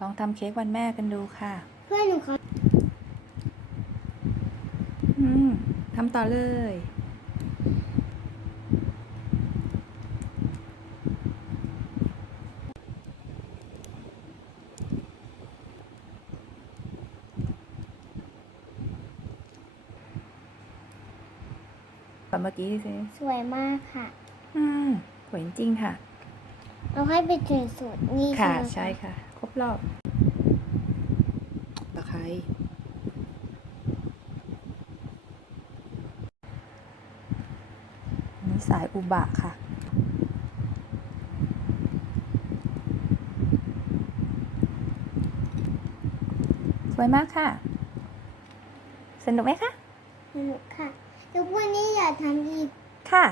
ลองทำเค้กวันแม่กันดูค่ะ เพื่อนหนูเขาอืมทำต่อเลยแบบเมื่อกี้สิสวยมากค่ะ อืมสวยจริงๆค่ะ เราให้ไปถึงสุดนี่ค่ะไหมใช่ค่ะ ครบรอบตะไคร้อันนี่สายอุบะค่ะสวยมากค่ะ สนุกไหมคะ สนุกค่ะทุกวันนี้อยากทำอีก ค่ะ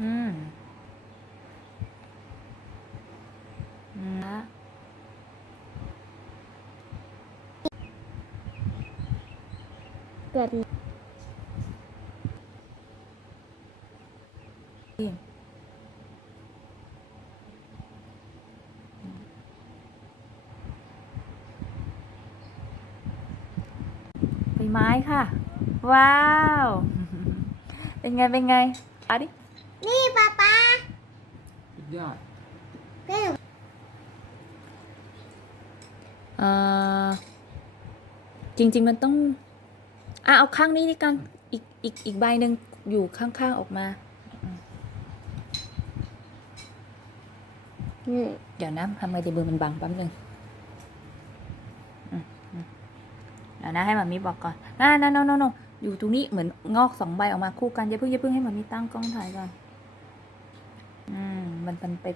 อืมอืมนะแบบนี้ใบไม้ค่ะ ว้าว เป็นไง เป็นไงอ่ดิ นี่ป๊าป๊าสุดยอดเพื่อนหนูเอ่อจริง ๆ มันต้อง อะ เอาข้างนี้นี่กัน อีก อีก อีกใบหนึ่งอยู่ข้าง ๆ ออกมา นี่ เดี๋ยวนะทำไงดีมือมันบังแป๊บหนึงอืมอืมเดี๋ยวนะให้หมามีบอกก่อนน่าน่าโนโนโนอยู่ตรงนี้เหมือนงอกสองใบออกมาคู่กันอย่าเพิ่งอย่าเพิ่งให้หมามีตั้งกล้องถ่ายก่อน อืมมันมันไป